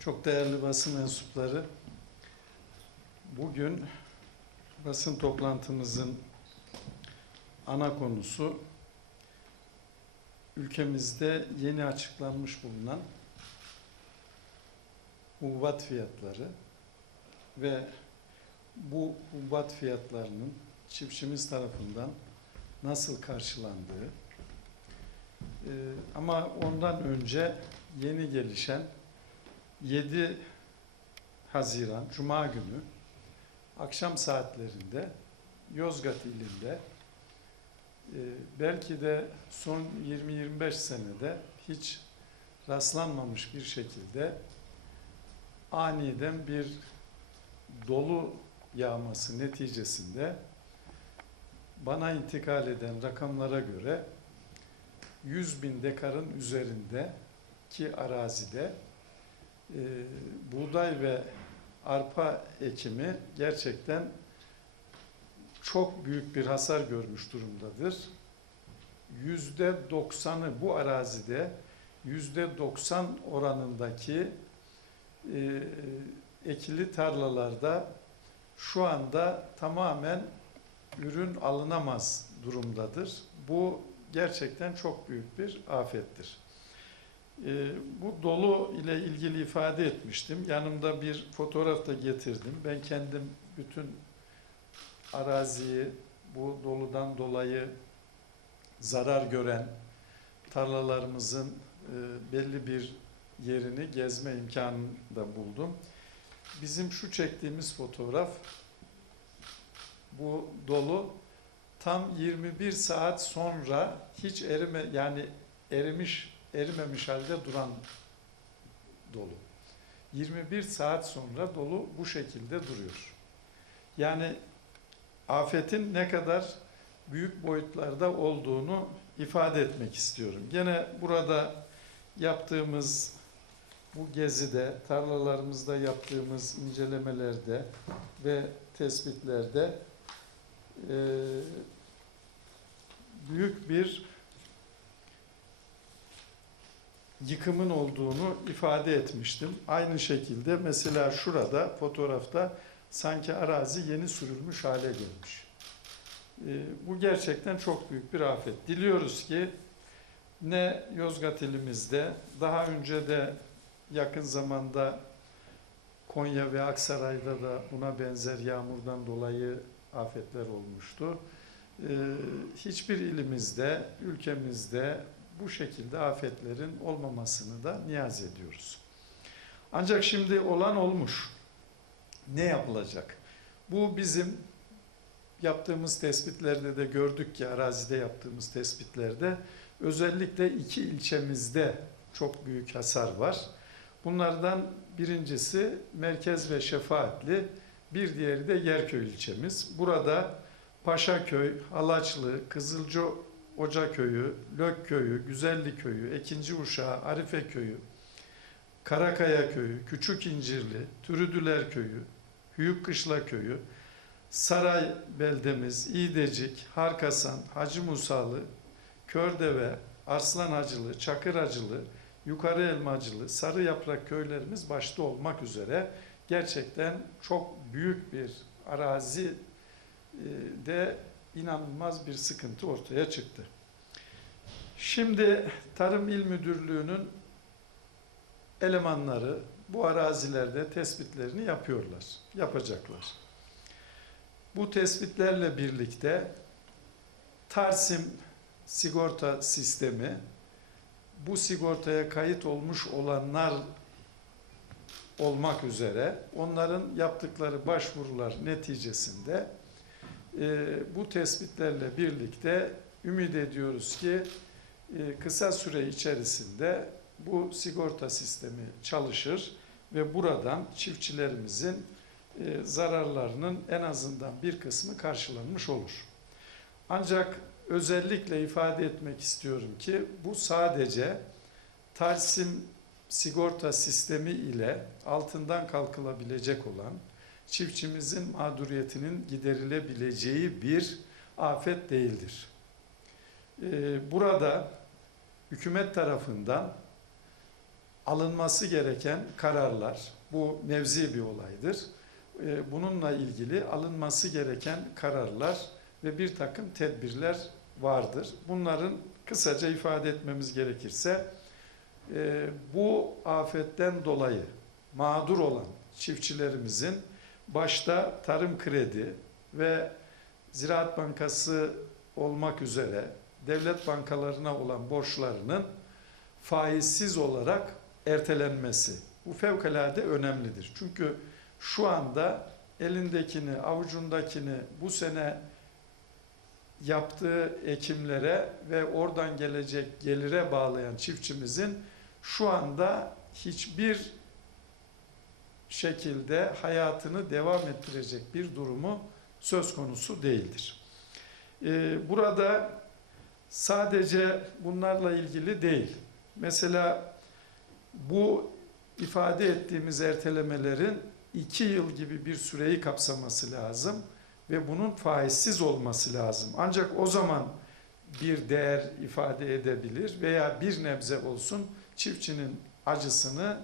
Çok değerli basın mensupları, bugün basın toplantımızın ana konusu ülkemizde yeni açıklanmış bulunan hububat fiyatları ve bu hububat fiyatlarının çiftçimiz tarafından nasıl karşılandığı, ee, ama ondan önce yeni gelişen 7 Haziran Cuma günü akşam saatlerinde Yozgat ilinde e, belki de son 20-25 senede hiç rastlanmamış bir şekilde aniden bir dolu yağması neticesinde bana intikal eden rakamlara göre 100 bin dekarın üzerinde ki arazide e, buğday ve arpa ekimi gerçekten çok büyük bir hasar görmüş durumdadır. Yüzde doksanı bu arazide yüzde doksan oranındaki e, ekili tarlalarda şu anda tamamen ürün alınamaz durumdadır. Bu gerçekten çok büyük bir afettir. E, bu dolu ile ilgili ifade etmiştim. Yanımda bir fotoğraf da getirdim. Ben kendim bütün araziyi bu doludan dolayı zarar gören tarlalarımızın e, belli bir yerini gezme imkanını da buldum. Bizim şu çektiğimiz fotoğraf bu dolu tam 21 saat sonra hiç erime yani erimiş erimemiş halde duran dolu. 21 saat sonra dolu bu şekilde duruyor. Yani afetin ne kadar büyük boyutlarda olduğunu ifade etmek istiyorum. Gene burada yaptığımız bu gezide, tarlalarımızda yaptığımız incelemelerde ve tespitlerde e, büyük bir yıkımın olduğunu ifade etmiştim. Aynı şekilde mesela şurada fotoğrafta sanki arazi yeni sürülmüş hale gelmiş. E, bu gerçekten çok büyük bir afet. Diliyoruz ki ne Yozgat ilimizde daha önce de yakın zamanda Konya ve Aksaray'da da buna benzer yağmurdan dolayı afetler olmuştu. Ee, hiçbir ilimizde, ülkemizde bu şekilde afetlerin olmamasını da niyaz ediyoruz. Ancak şimdi olan olmuş. Ne yapılacak? Bu bizim yaptığımız tespitlerde de gördük ki arazide yaptığımız tespitlerde özellikle iki ilçemizde çok büyük hasar var. Bunlardan birincisi Merkez ve Şefaatli, bir diğeri de Yerköy ilçemiz. Burada Paşaköy, Halaçlı, Kızılcı Oca Köyü, Lök Köyü, Güzelli Köyü, Ekinci Uşağı, Arife Köyü, Karakaya Köyü, Küçük İncirli, Türüdüler Köyü, Hüyük Kışla Köyü, Saray beldemiz, İdecik, Harkasan, Hacı Musalı, Kördeve, Arslan Hacılı, Çakır Hacılı, Yukarı Elmacılı, Sarı Yaprak köylerimiz başta olmak üzere gerçekten çok büyük bir arazi e, de inanılmaz bir sıkıntı ortaya çıktı. Şimdi Tarım İl Müdürlüğü'nün elemanları bu arazilerde tespitlerini yapıyorlar, yapacaklar. Bu tespitlerle birlikte Tarsim sigorta sistemi bu sigortaya kayıt olmuş olanlar olmak üzere onların yaptıkları başvurular neticesinde e, bu tespitlerle birlikte ümit ediyoruz ki e, kısa süre içerisinde bu sigorta sistemi çalışır ve buradan çiftçilerimizin e, zararlarının en azından bir kısmı karşılanmış olur. Ancak özellikle ifade etmek istiyorum ki bu sadece Tarsim sigorta sistemi ile altından kalkılabilecek olan çiftçimizin mağduriyetinin giderilebileceği bir afet değildir. Ee, burada hükümet tarafından alınması gereken kararlar, bu mevzi bir olaydır. E, Bununla ilgili alınması gereken kararlar ve bir takım tedbirler vardır. Bunların kısaca ifade etmemiz gerekirse e, bu afetten dolayı mağdur olan çiftçilerimizin başta tarım kredi ve Ziraat Bankası olmak üzere devlet bankalarına olan borçlarının faizsiz olarak ertelenmesi. Bu fevkalade önemlidir. Çünkü şu anda elindekini, avucundakini bu sene yaptığı ekimlere ve oradan gelecek gelire bağlayan çiftçimizin şu anda hiçbir şekilde hayatını devam ettirecek bir durumu söz konusu değildir. Ee, burada sadece bunlarla ilgili değil. Mesela bu ifade ettiğimiz ertelemelerin iki yıl gibi bir süreyi kapsaması lazım ve bunun faizsiz olması lazım. Ancak o zaman bir değer ifade edebilir veya bir nebze olsun çiftçinin acısını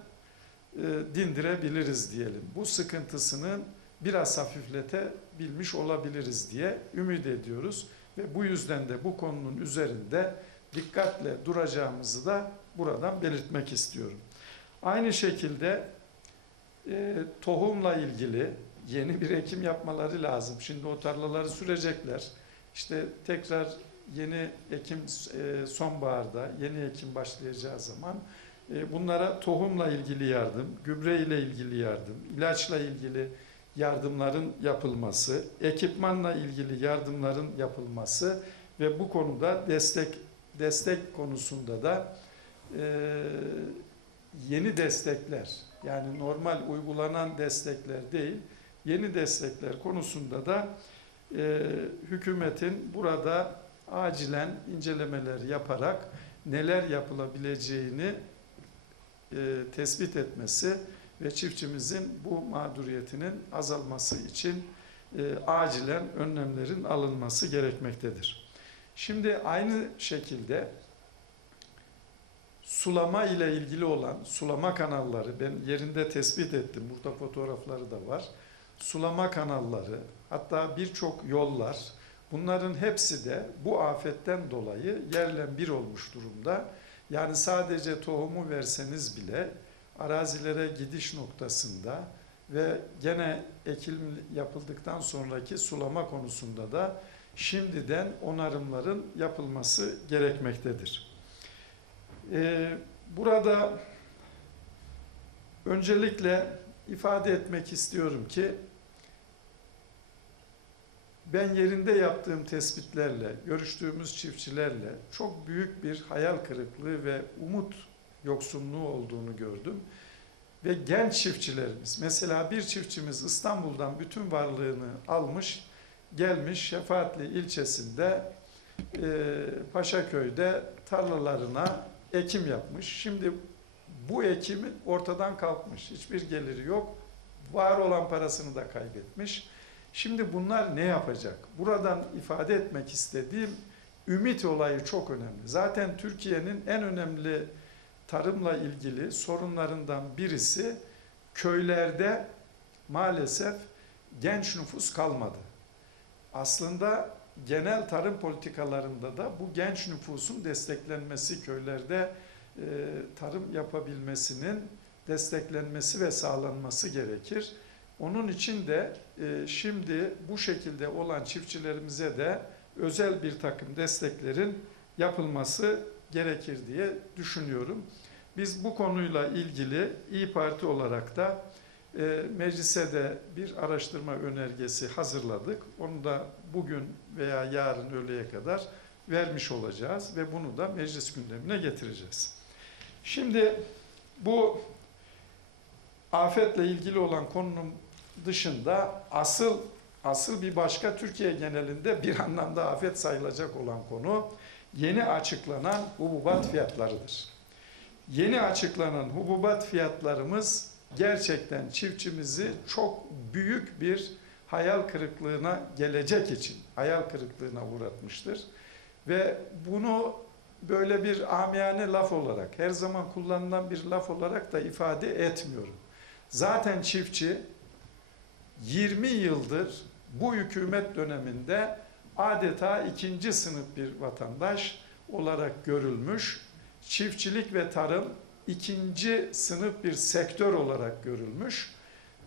dindirebiliriz diyelim. Bu sıkıntısını biraz hafifletebilmiş olabiliriz diye ümit ediyoruz ve bu yüzden de bu konunun üzerinde dikkatle duracağımızı da buradan belirtmek istiyorum. Aynı şekilde e, tohumla ilgili yeni bir ekim yapmaları lazım. Şimdi o tarlaları sürecekler. İşte tekrar yeni ekim e, sonbaharda yeni ekim başlayacağı zaman e, bunlara tohumla ilgili yardım, gübre ile ilgili yardım, ilaçla ilgili yardımların yapılması, ekipmanla ilgili yardımların yapılması ve bu konuda destek destek konusunda da e, yeni destekler yani normal uygulanan destekler değil yeni destekler konusunda da e, hükümetin burada acilen incelemeler yaparak neler yapılabileceğini e, tespit etmesi ve çiftçimizin bu mağduriyetinin azalması için e, acilen önlemlerin alınması gerekmektedir. Şimdi aynı şekilde sulama ile ilgili olan sulama kanalları ben yerinde tespit ettim. Burada fotoğrafları da var. Sulama kanalları hatta birçok yollar bunların hepsi de bu afetten dolayı yerle bir olmuş durumda. Yani sadece tohumu verseniz bile arazilere gidiş noktasında ve gene ekim yapıldıktan sonraki sulama konusunda da şimdiden onarımların yapılması gerekmektedir. Ee, burada öncelikle ifade etmek istiyorum ki ben yerinde yaptığım tespitlerle, görüştüğümüz çiftçilerle çok büyük bir hayal kırıklığı ve umut yoksunluğu olduğunu gördüm. Ve genç çiftçilerimiz, mesela bir çiftçimiz İstanbul'dan bütün varlığını almış, gelmiş Şefaatli ilçesinde e, Paşaköy'de tarlalarına ekim yapmış. Şimdi bu ekimin ortadan kalkmış, hiçbir geliri yok, var olan parasını da kaybetmiş. Şimdi bunlar ne yapacak? Buradan ifade etmek istediğim ümit olayı çok önemli. Zaten Türkiye'nin en önemli tarımla ilgili sorunlarından birisi köylerde maalesef genç nüfus kalmadı. Aslında genel tarım politikalarında da bu genç nüfusun desteklenmesi, köylerde e, tarım yapabilmesinin desteklenmesi ve sağlanması gerekir. Onun için de e, şimdi bu şekilde olan çiftçilerimize de özel bir takım desteklerin yapılması gerekir diye düşünüyorum. Biz bu konuyla ilgili İyi Parti olarak da e, meclise de bir araştırma önergesi hazırladık. Onu da bugün veya yarın öğleye kadar vermiş olacağız ve bunu da meclis gündemine getireceğiz. Şimdi bu afetle ilgili olan konunun dışında asıl asıl bir başka Türkiye genelinde bir anlamda afet sayılacak olan konu yeni açıklanan hububat fiyatlarıdır. Yeni açıklanan hububat fiyatlarımız gerçekten çiftçimizi çok büyük bir hayal kırıklığına gelecek için hayal kırıklığına uğratmıştır. Ve bunu böyle bir amiyane laf olarak, her zaman kullanılan bir laf olarak da ifade etmiyorum. Zaten çiftçi 20 yıldır bu hükümet döneminde adeta ikinci sınıf bir vatandaş olarak görülmüş. Çiftçilik ve tarım ikinci sınıf bir sektör olarak görülmüş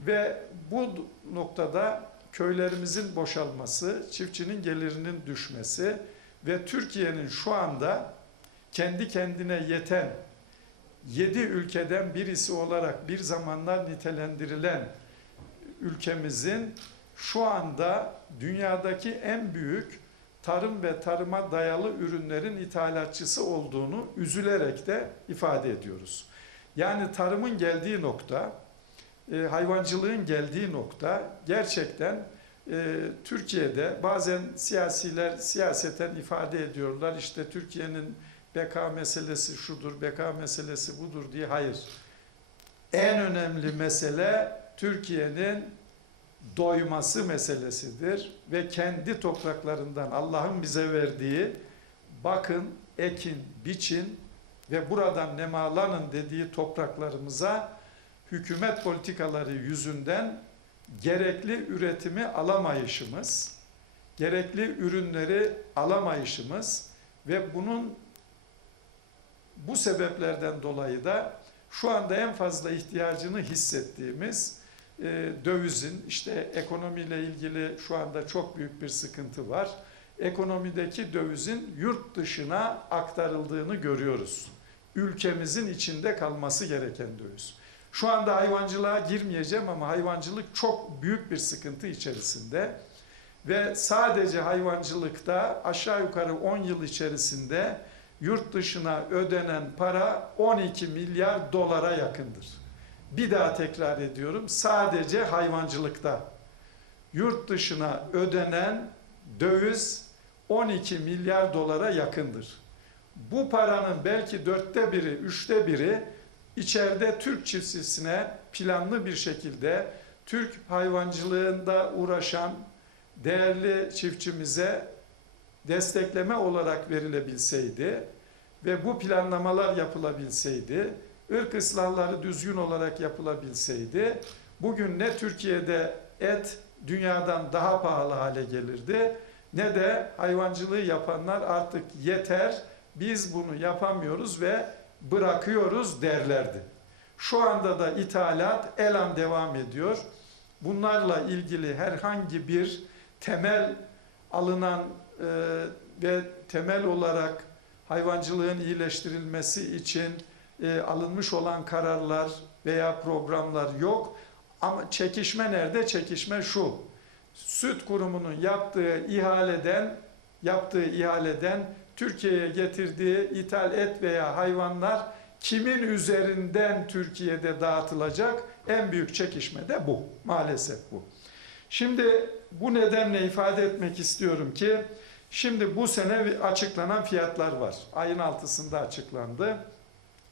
ve bu noktada köylerimizin boşalması, çiftçinin gelirinin düşmesi ve Türkiye'nin şu anda kendi kendine yeten yedi ülkeden birisi olarak bir zamanlar nitelendirilen ülkemizin şu anda dünyadaki en büyük tarım ve tarıma dayalı ürünlerin ithalatçısı olduğunu üzülerek de ifade ediyoruz. Yani tarımın geldiği nokta, e, hayvancılığın geldiği nokta gerçekten e, Türkiye'de bazen siyasiler siyaseten ifade ediyorlar. İşte Türkiye'nin beka meselesi şudur, beka meselesi budur diye. Hayır. En önemli mesele Türkiye'nin doyması meselesidir ve kendi topraklarından Allah'ın bize verdiği bakın, ekin, biçin ve buradan nemalanın dediği topraklarımıza hükümet politikaları yüzünden gerekli üretimi alamayışımız, gerekli ürünleri alamayışımız ve bunun bu sebeplerden dolayı da şu anda en fazla ihtiyacını hissettiğimiz e, dövizin işte ekonomiyle ilgili şu anda çok büyük bir sıkıntı var. Ekonomideki dövizin yurt dışına aktarıldığını görüyoruz. Ülkemizin içinde kalması gereken döviz. Şu anda hayvancılığa girmeyeceğim ama hayvancılık çok büyük bir sıkıntı içerisinde. Ve sadece hayvancılıkta aşağı yukarı 10 yıl içerisinde yurt dışına ödenen para 12 milyar dolara yakındır. Bir daha tekrar ediyorum. Sadece hayvancılıkta yurt dışına ödenen döviz 12 milyar dolara yakındır. Bu paranın belki dörtte biri, üçte biri içeride Türk çiftçisine planlı bir şekilde Türk hayvancılığında uğraşan değerli çiftçimize destekleme olarak verilebilseydi ve bu planlamalar yapılabilseydi, ırk ıslahları düzgün olarak yapılabilseydi, bugün ne Türkiye'de et dünyadan daha pahalı hale gelirdi, ne de hayvancılığı yapanlar artık yeter, biz bunu yapamıyoruz ve bırakıyoruz derlerdi. Şu anda da ithalat elan devam ediyor. Bunlarla ilgili herhangi bir temel alınan e, ve temel olarak hayvancılığın iyileştirilmesi için e, alınmış olan kararlar veya programlar yok. Ama çekişme nerede? Çekişme şu. Süt kurumunun yaptığı ihaleden yaptığı ihaleden Türkiye'ye getirdiği ithal et veya hayvanlar kimin üzerinden Türkiye'de dağıtılacak? En büyük çekişme de bu. Maalesef bu. Şimdi bu nedenle ifade etmek istiyorum ki şimdi bu sene açıklanan fiyatlar var. Ayın altısında açıklandı.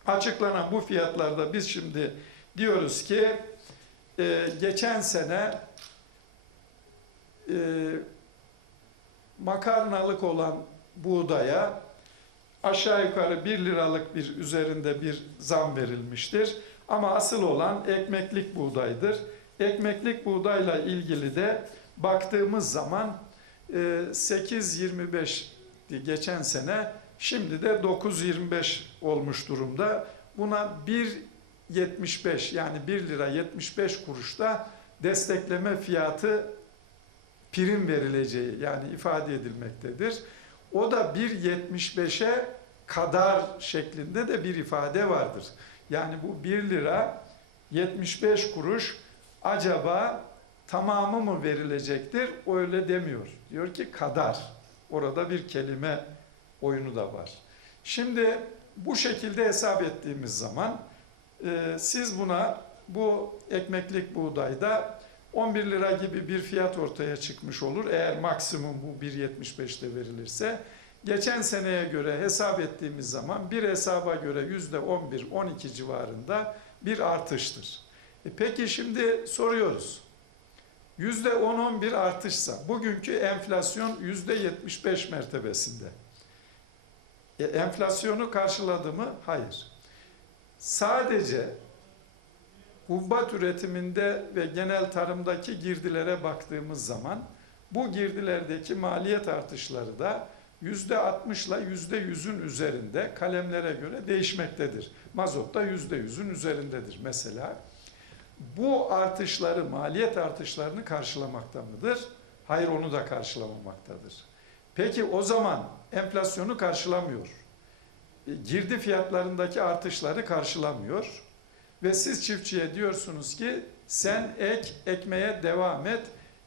Açıklanan bu fiyatlarda biz şimdi diyoruz ki e, geçen sene e, makarnalık olan buğdaya aşağı yukarı 1 liralık bir üzerinde bir zam verilmiştir. Ama asıl olan ekmeklik buğdaydır. Ekmeklik buğdayla ilgili de baktığımız zaman 8.25 geçen sene şimdi de 9.25 olmuş durumda. Buna 1.75 yani 1 lira 75 kuruşta destekleme fiyatı prim verileceği yani ifade edilmektedir. O da 1.75'e kadar şeklinde de bir ifade vardır. Yani bu 1 lira 75 kuruş acaba tamamı mı verilecektir? Öyle demiyor. Diyor ki kadar. Orada bir kelime oyunu da var. Şimdi bu şekilde hesap ettiğimiz zaman e, siz buna bu ekmeklik buğdayda 11 lira gibi bir fiyat ortaya çıkmış olur. Eğer maksimum bu 1.75'te verilirse. Geçen seneye göre hesap ettiğimiz zaman bir hesaba göre %11-12 civarında bir artıştır. E peki şimdi soruyoruz. %10-11 artışsa bugünkü enflasyon %75 mertebesinde. E, enflasyonu karşıladı mı? Hayır. Sadece hububat üretiminde ve genel tarımdaki girdilere baktığımız zaman bu girdilerdeki maliyet artışları da yüzde 60 ile yüzde yüzün üzerinde kalemlere göre değişmektedir. Mazot da yüzde yüzün üzerindedir mesela. Bu artışları, maliyet artışlarını karşılamakta mıdır? Hayır onu da karşılamamaktadır. Peki o zaman enflasyonu karşılamıyor. E, Girdi fiyatlarındaki artışları karşılamıyor. Ve siz çiftçiye diyorsunuz ki sen ek, ekmeye devam et.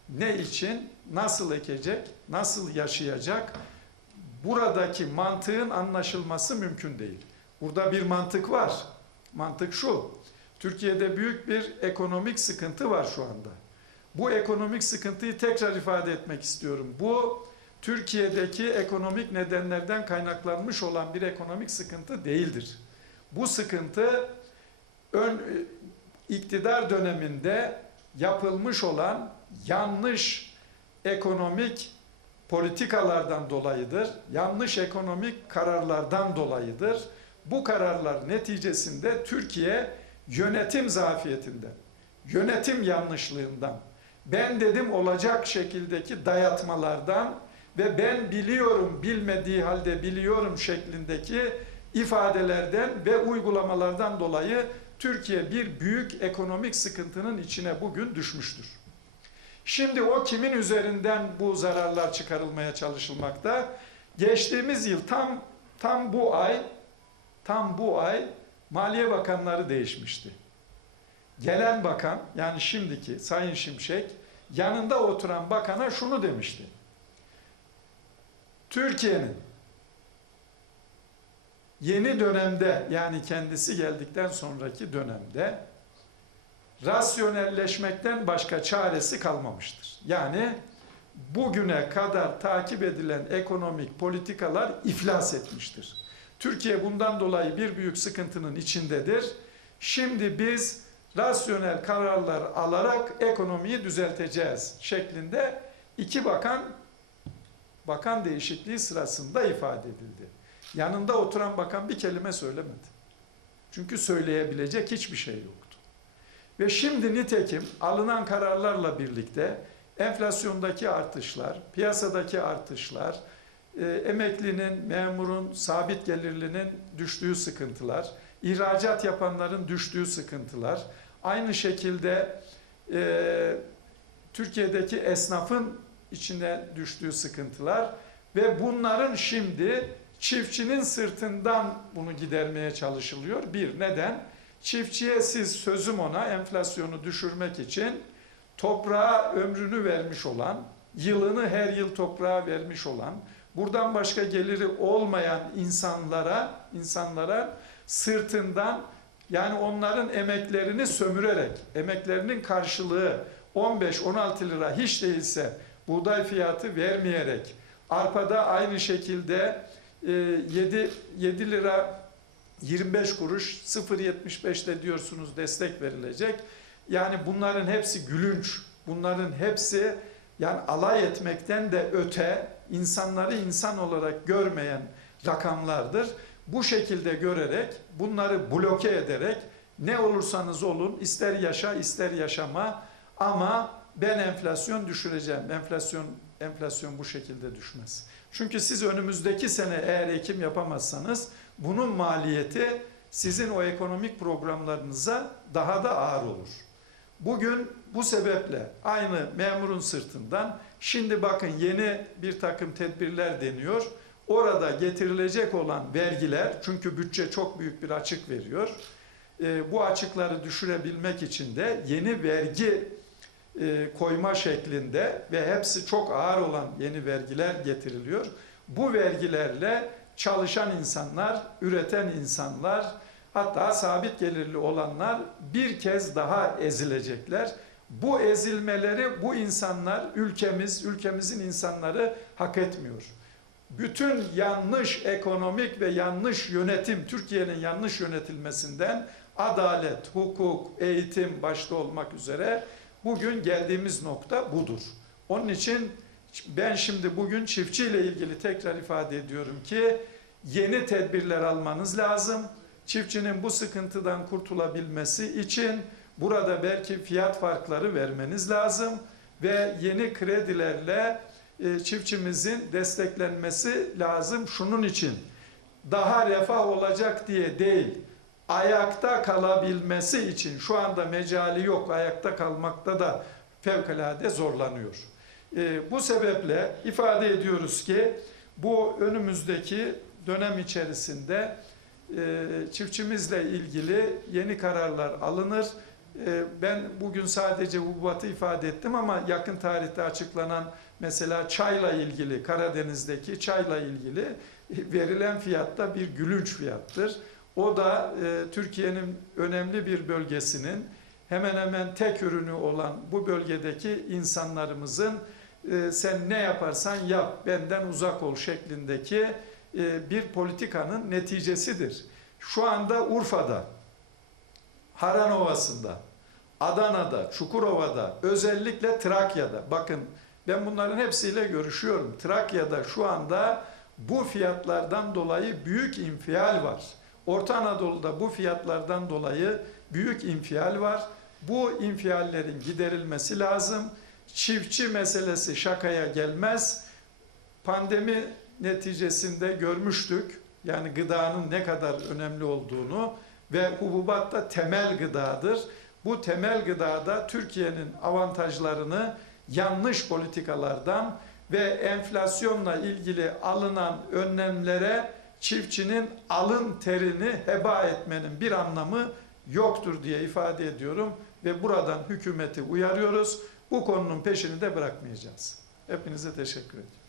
Ne için? Nasıl ekecek? Nasıl yaşayacak? Buradaki mantığın anlaşılması mümkün değil. Burada bir mantık var. Mantık şu. Türkiye'de büyük bir ekonomik sıkıntı var şu anda. Bu ekonomik sıkıntıyı tekrar ifade etmek istiyorum. Bu Türkiye'deki ekonomik nedenlerden kaynaklanmış olan bir ekonomik sıkıntı değildir. Bu sıkıntı ön iktidar döneminde yapılmış olan yanlış ekonomik politikalardan dolayıdır. Yanlış ekonomik kararlardan dolayıdır. Bu kararlar neticesinde Türkiye yönetim zafiyetinden, yönetim yanlışlığından, ben dedim olacak şekildeki dayatmalardan ve ben biliyorum bilmediği halde biliyorum şeklindeki ifadelerden ve uygulamalardan dolayı Türkiye bir büyük ekonomik sıkıntının içine bugün düşmüştür. Şimdi o kimin üzerinden bu zararlar çıkarılmaya çalışılmakta? Geçtiğimiz yıl tam tam bu ay tam bu ay Maliye Bakanları değişmişti. Gelen bakan yani şimdiki Sayın Şimşek yanında oturan bakana şunu demişti. Türkiye'nin yeni dönemde yani kendisi geldikten sonraki dönemde rasyonelleşmekten başka çaresi kalmamıştır. Yani bugüne kadar takip edilen ekonomik politikalar iflas etmiştir. Türkiye bundan dolayı bir büyük sıkıntının içindedir. Şimdi biz rasyonel kararlar alarak ekonomiyi düzelteceğiz şeklinde iki bakan bakan değişikliği sırasında ifade edildi. Yanında oturan bakan bir kelime söylemedi. Çünkü söyleyebilecek hiçbir şey yoktu. Ve şimdi nitekim alınan kararlarla birlikte enflasyondaki artışlar, piyasadaki artışlar, e, emeklinin, memurun, sabit gelirlinin düştüğü sıkıntılar, ihracat yapanların düştüğü sıkıntılar, aynı şekilde e, Türkiye'deki esnafın içine düştüğü sıkıntılar ve bunların şimdi çiftçinin sırtından bunu gidermeye çalışılıyor. Bir, neden? Çiftçiye siz sözüm ona enflasyonu düşürmek için toprağa ömrünü vermiş olan, yılını her yıl toprağa vermiş olan, buradan başka geliri olmayan insanlara, insanlara sırtından yani onların emeklerini sömürerek, emeklerinin karşılığı 15-16 lira hiç değilse buğday fiyatı vermeyerek, arpada aynı şekilde 7, 7 lira 25 kuruş 0.75'te diyorsunuz destek verilecek. Yani bunların hepsi gülünç. Bunların hepsi yani alay etmekten de öte insanları insan olarak görmeyen rakamlardır. Bu şekilde görerek bunları bloke ederek ne olursanız olun ister yaşa ister yaşama ama ben enflasyon düşüreceğim. Enflasyon enflasyon bu şekilde düşmez. Çünkü siz önümüzdeki sene eğer ekim yapamazsanız bunun maliyeti sizin o ekonomik programlarınıza daha da ağır olur. Bugün bu sebeple aynı memurun sırtından şimdi bakın yeni bir takım tedbirler deniyor. Orada getirilecek olan vergiler çünkü bütçe çok büyük bir açık veriyor. E, bu açıkları düşürebilmek için de yeni vergi e, koyma şeklinde ve hepsi çok ağır olan yeni vergiler getiriliyor. Bu vergilerle çalışan insanlar, üreten insanlar, hatta sabit gelirli olanlar bir kez daha ezilecekler. Bu ezilmeleri bu insanlar, ülkemiz, ülkemizin insanları hak etmiyor. Bütün yanlış ekonomik ve yanlış yönetim, Türkiye'nin yanlış yönetilmesinden adalet, hukuk, eğitim başta olmak üzere Bugün geldiğimiz nokta budur. Onun için ben şimdi bugün çiftçiyle ilgili tekrar ifade ediyorum ki yeni tedbirler almanız lazım. Çiftçinin bu sıkıntıdan kurtulabilmesi için burada belki fiyat farkları vermeniz lazım ve yeni kredilerle e, çiftçimizin desteklenmesi lazım. Şunun için daha refah olacak diye değil, ayakta kalabilmesi için şu anda mecali yok, ayakta kalmakta da fevkalade zorlanıyor. E, bu sebeple ifade ediyoruz ki bu önümüzdeki dönem içerisinde e, çiftçimizle ilgili yeni kararlar alınır. E, ben bugün sadece hububatı ifade ettim ama yakın tarihte açıklanan mesela çayla ilgili Karadeniz'deki çayla ilgili verilen fiyatta bir gülünç fiyattır. O da e, Türkiye'nin önemli bir bölgesinin hemen hemen tek ürünü olan bu bölgedeki insanlarımızın e, sen ne yaparsan yap benden uzak ol şeklindeki e, bir politikanın neticesidir. Şu anda Urfa'da, Haran Ovası'nda, Adana'da, Çukurova'da, özellikle Trakya'da bakın ben bunların hepsiyle görüşüyorum. Trakya'da şu anda bu fiyatlardan dolayı büyük infial var. Orta Anadolu'da bu fiyatlardan dolayı büyük infial var. Bu infiallerin giderilmesi lazım. Çiftçi meselesi şakaya gelmez. Pandemi neticesinde görmüştük. Yani gıdanın ne kadar önemli olduğunu ve hububat da temel gıdadır. Bu temel gıdada Türkiye'nin avantajlarını yanlış politikalardan ve enflasyonla ilgili alınan önlemlere çiftçinin alın terini heba etmenin bir anlamı yoktur diye ifade ediyorum ve buradan hükümeti uyarıyoruz. Bu konunun peşini de bırakmayacağız. Hepinize teşekkür ederim.